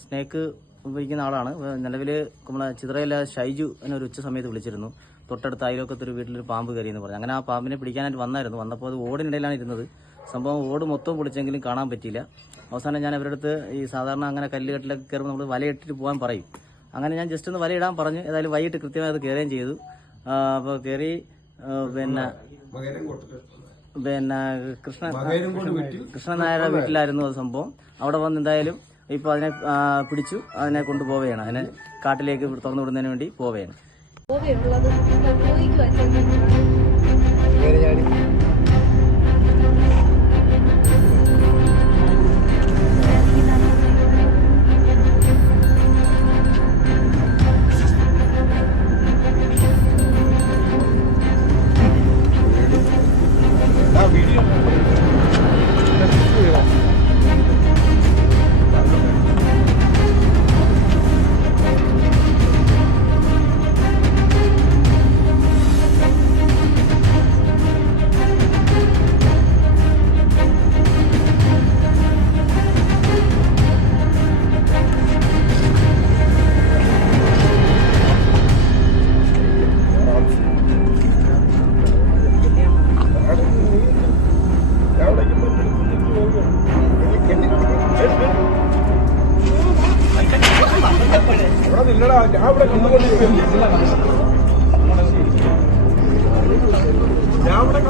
Snake ഉപയോഗിക്കുന്ന ആളാണ്. നിലവിൽ നമ്മളെ ചിത്രയിലെ ഷൈജു എന്നൊരു ഉച്ച സമയത്ത് വിളിച്ചിരുന്നു. തൊട്ടടുത്ത അയലോക്കത്തൊരു വീട്ടിലൊരു പാമ്പ് കയറിയെന്ന് പറഞ്ഞു. അങ്ങനെ ആ പാമ്പിനെ പിടിക്കാനായിട്ട് വന്നപ്പോൾ അത് ഓടിനിടയിലാണ് ഇരുന്നത്. സംഭവം ഓട് മൊത്തം പൊളിച്ചെങ്കിലും കാണാൻ പറ്റിയില്ല. അവസാനം ഞാൻ അവരുടെ അടുത്ത് ഈ സാധാരണ അങ്ങനെ കല്ലുകെട്ടിലൊക്കെ കയറുമ്പോൾ നമ്മൾ വലയിട്ടിട്ട് പോകാൻ പറയും. അങ്ങനെ ഞാൻ ജസ്റ്റ് ഒന്ന് വലയിടാൻ പറഞ്ഞു. ഏതായാലും വൈകിട്ട് കൃത്യമായി അത് കയറുകയും ചെയ്തു. അപ്പോൾ കയറി പിന്നെ കൃഷ്ണൻ നായരുടെ വീട്ടിലായിരുന്നു അത് സംഭവം. അവിടെ വന്ന് എന്തായാലും ഇപ്പൊ അതിനെ പിടിച്ചു, അതിനെ കൊണ്ടുപോവുകയാണ്. അതിനെ കാട്ടിലേക്ക് തുറന്നു വിടുന്നതിന് വേണ്ടി പോവുകയാണ്. ഞാൻ ഇവിടെ